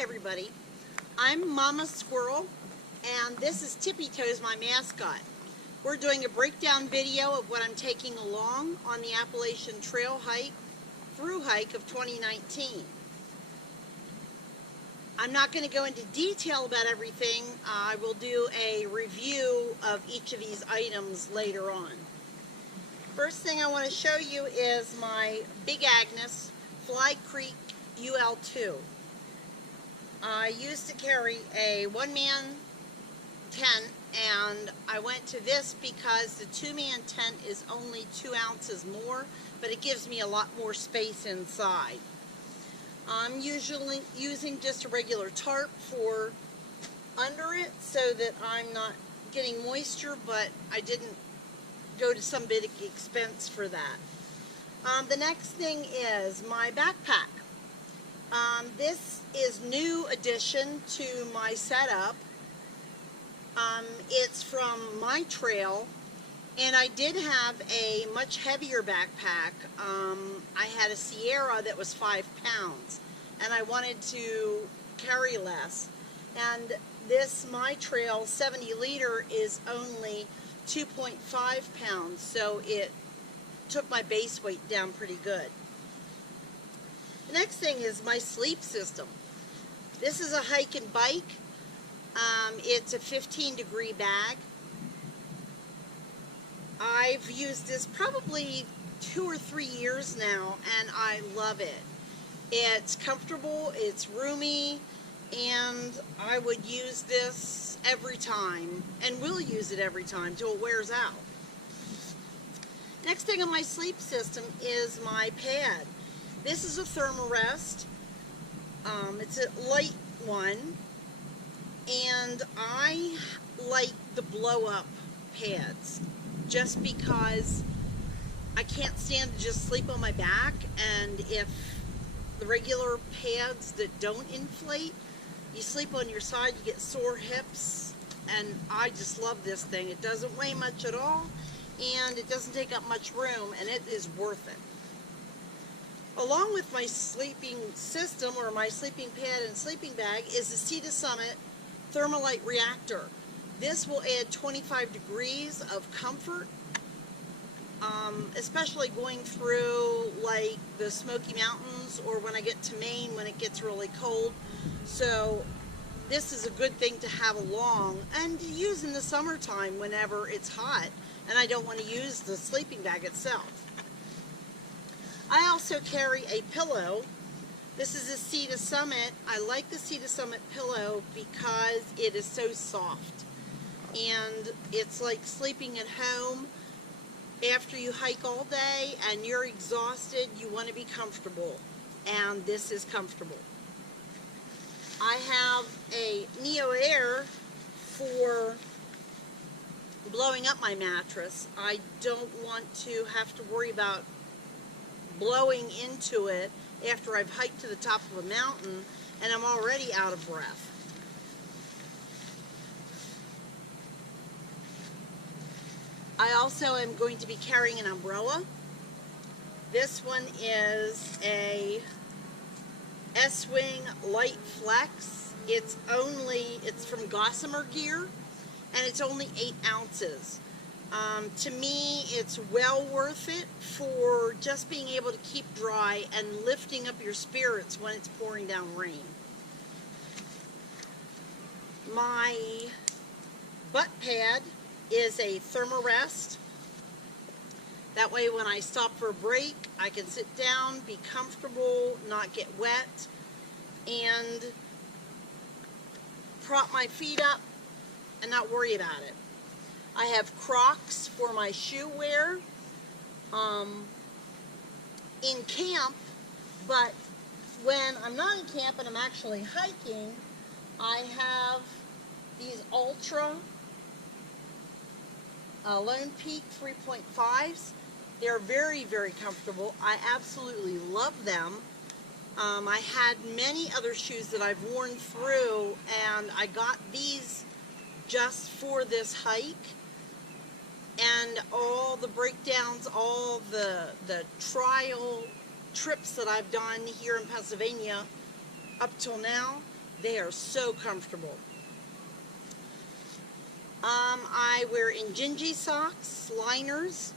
Hi everybody, I'm Mama Squirrel and this is Tippy Toes, my mascot. We're doing a breakdown video of what I'm taking along on the Appalachian Trail hike, through hike of 2019. I'm not going to go into detail about everything. I will do a review of each of these items later on. First thing I want to show you is my Big Agnes Fly Creek UL2. I used to carry a one-man tent, and I went to this because the two-man tent is only 2 ounces more, but it gives me a lot more space inside. I'm usually using just a regular tarp for under it so that I'm not getting moisture, but I didn't go to some big expense for that. The next thing is my backpack. This is new addition to my setup. It's from my trail, and I did have a much heavier backpack. I had a Sierra that was 5 pounds, and I wanted to carry less. And this My Trail 70 liter is only 2.5 pounds, so it took my base weight down pretty good. The next thing is my sleep system. This is a hike and bike. It's a 15-degree bag. I've used this probably 2 or 3 years now, and I love it. It's comfortable, it's roomy, and I would use this every time, and will use it every time till it wears out. Next thing on my sleep system is my pad. This is a Thermarest. It's a light one, and I like the blow-up pads just because I can't stand to just sleep on my back, and if the regular pads that don't inflate, you sleep on your side, you get sore hips, and I just love this thing. It doesn't weigh much at all, and it doesn't take up much room, and it is worth it. Along with my sleeping system, or my sleeping pad and sleeping bag, is the Sea to Summit Thermalite Reactor. This will add 25 degrees of comfort, especially going through like the Smoky Mountains, or when I get to Maine when it gets really cold. So this is a good thing to have along and to use in the summertime whenever it's hot and I don't want to use the sleeping bag itself. I also carry a pillow. This is a Sea to Summit. I like the Sea to Summit pillow because it is so soft, and it's like sleeping at home. After you hike all day and you're exhausted, you want to be comfortable, and this is comfortable. I have a Neo Air for blowing up my mattress. I don't want to have to worry about blowing into it after I've hiked to the top of a mountain and I'm already out of breath. I also am going to be carrying an umbrella. This one is a S-Wing Light Flex. It's from Gossamer Gear, and it's only 8 ounces. To me, it's well worth it for just being able to keep dry and lifting up your spirits when it's pouring down rain. My butt pad is a Thermarest. That way when I stop for a break, I can sit down, be comfortable, not get wet, and prop my feet up and not worry about it. I have Crocs for my shoe wear in camp, but when I'm not in camp and I'm actually hiking, I have these Ultra Lone Peak 3.5s. They're very, very comfortable. I absolutely love them. I had many other shoes that I've worn through, and I got these just for this hike. And all the breakdowns, all the trial trips that I've done here in Pennsylvania up till now, They are so comfortable. I wear Injinji socks, liners,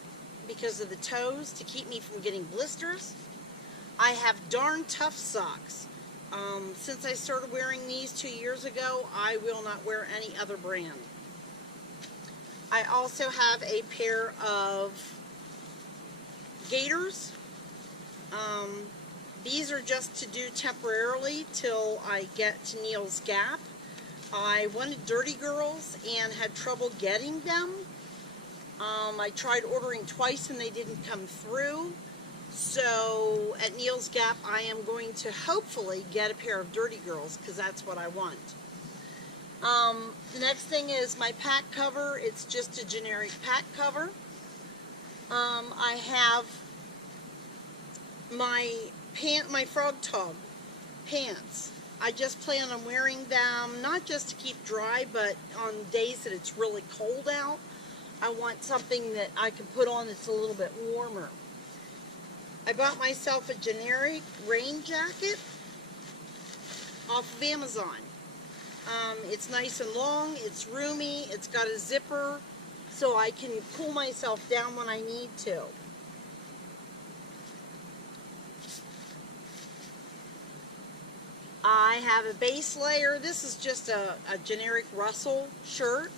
because of the toes to keep me from getting blisters. I have Darn Tough socks. Since I started wearing these 2 years ago, I will not wear any other brand. I also have a pair of gaiters. These are just to do temporarily till I get to Neil's Gap. I wanted Dirty Girls and had trouble getting them. I tried ordering twice and they didn't come through. So at Neil's Gap, I am going to hopefully get a pair of Dirty Girls because that's what I want. The next thing is my pack cover. It's just a generic pack cover. I have my Frog Tog pants. I just plan on wearing them not just to keep dry, but on days that it's really cold out. I want something that I can put on that's a little bit warmer. I bought myself a generic rain jacket off of Amazon. It's nice and long, it's roomy, it's got a zipper, so I can cool myself down when I need to. I have a base layer. This is just a generic Russell shirt.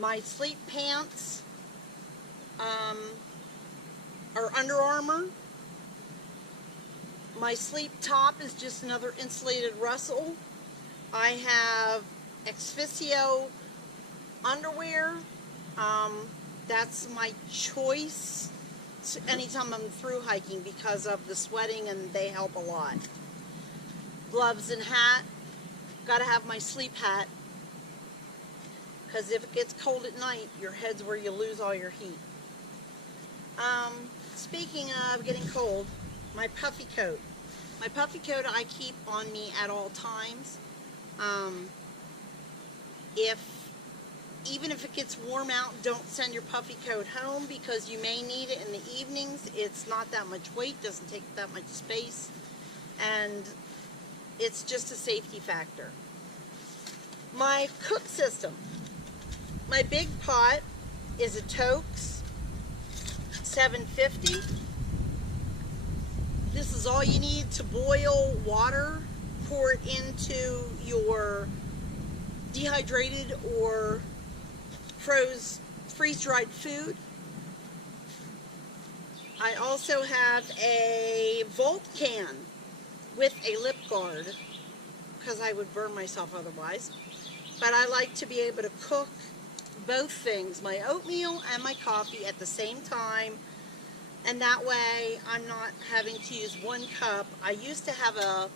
My sleep pants are Under Armour. My sleep top is just another insulated Russell. I have Exfisio underwear. That's my choice anytime I'm through hiking because of the sweating, and they help a lot. Gloves and hat. Gotta have my sleep hat, because if it gets cold at night, your head's where you lose all your heat. Speaking of getting cold, my puffy coat. My puffy coat I keep on me at all times. Even if it gets warm out, don't send your puffy coat home because you may need it in the evenings. It's not that much weight, doesn't take that much space, and it's just a safety factor. My cook system. My big pot is a Toaks 750. This is all you need to boil water. Pour it into your dehydrated or freeze-dried food. I also have a Volt can with a lip guard because I would burn myself otherwise. But I like to be able to cook both things, my oatmeal and my coffee, at the same time, and that way I'm not having to use one cup. I used to have a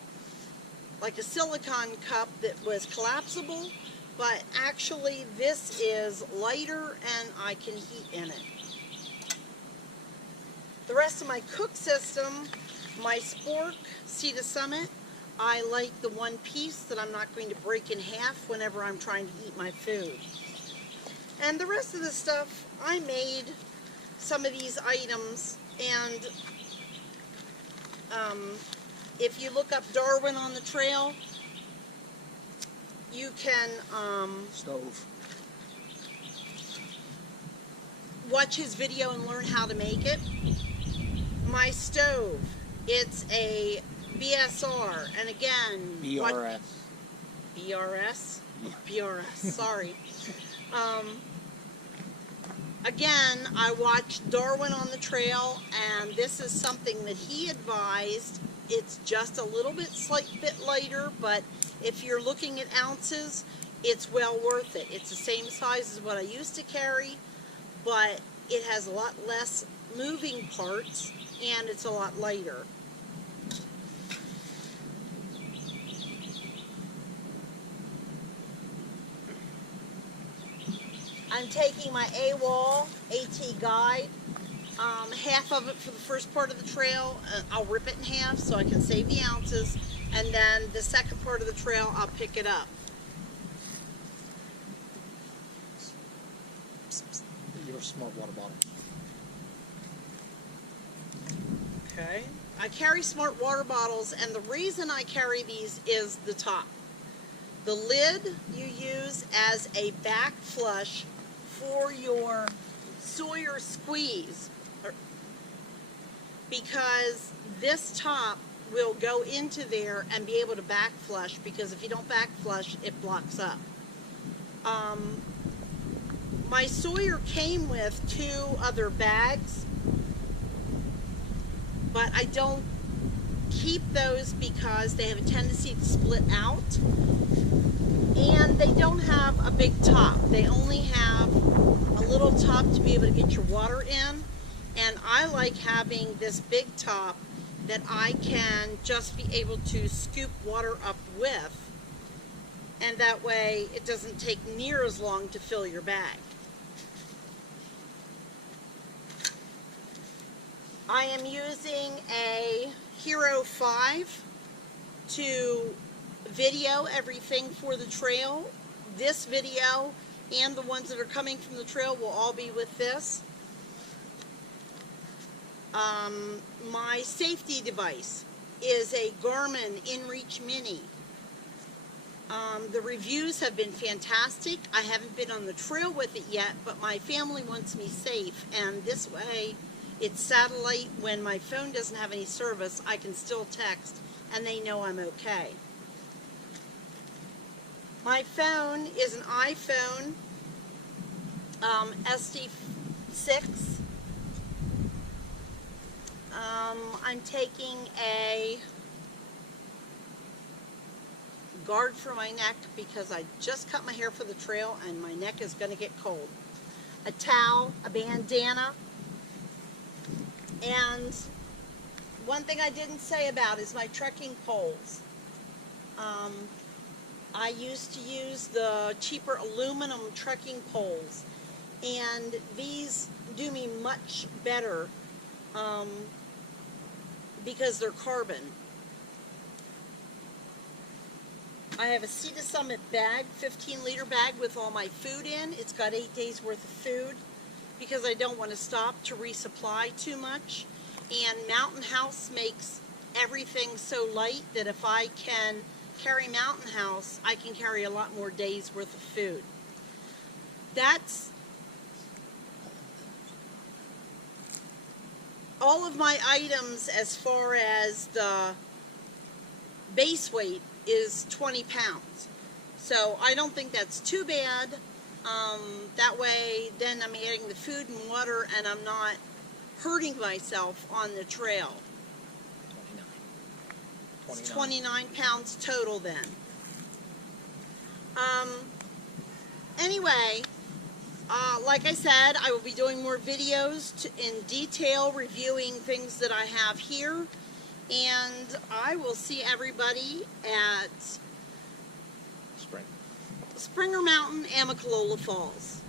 silicone cup that was collapsible, but actually this is lighter and I can heat in it. The rest of my cook system, my Spork Sea to Summit, I like the one piece that I'm not going to break in half whenever I'm trying to eat my food. And the rest of the stuff, I made some of these items, and if you look up Darwin on the trail, you can watch his video and learn how to make it. My stove, it's a BSR, and again, BRS. BRS? Oh, BRS, sorry. Again, I watched Darwin on the trail, and this is something that he advised. It's just a little bit, slight bit lighter, but if you're looking at ounces, it's well worth it. It's the same size as what I used to carry, but it has a lot less moving parts, and it's a lot lighter. I'm taking my AWOL AT guide, half of it for the first part of the trail. I'll rip it in half so I can save the ounces, and then the second part of the trail I'll pick it up. Your small water bottle. Okay. I carry smart water bottles, and the reason I carry these is the top. The lid you use as a back flush for your Sawyer squeeze, because this top will go into there and be able to back flush, because if you don't back flush, it blocks up. My Sawyer came with 2 other bags, but I don't keep those because they have a tendency to split out, and they don't have a big top. They only have a little top to be able to get your water in, and I like having this big top that I can just be able to scoop water up with, and that way it doesn't take near as long to fill your bag. I am using a Hero 5 to video everything for the trail. This video and the ones that are coming from the trail will all be with this. My safety device is a Garmin InReach Mini. The reviews have been fantastic. I haven't been on the trail with it yet, but my family wants me safe, and this way it's satellite. When my phone doesn't have any service, I can still text, and they know I'm okay. My phone is an iPhone SD6. I'm taking a guard for my neck because I just cut my hair for the trail and my neck is going to get cold. A towel, a bandana, and one thing I didn't say about is my trekking poles. I used to use the cheaper aluminum trekking poles, and these do me much better because they're carbon. I have a Sea to Summit bag, 15-liter bag with all my food in. It's got 8 days worth of food because I don't want to stop to resupply too much. And Mountain House makes everything so light that if I can carry Mountain House, I can carry a lot more days worth of food. That's all of my items. As far as the base weight is 20 pounds. So I don't think that's too bad. That way then I'm adding the food and water and I'm not hurting myself on the trail. 29. It's 29 pounds total then. Anyway, like I said, I will be doing more videos in detail reviewing things that I have here. And I will see everybody at Springer Mountain, Amicalola Falls.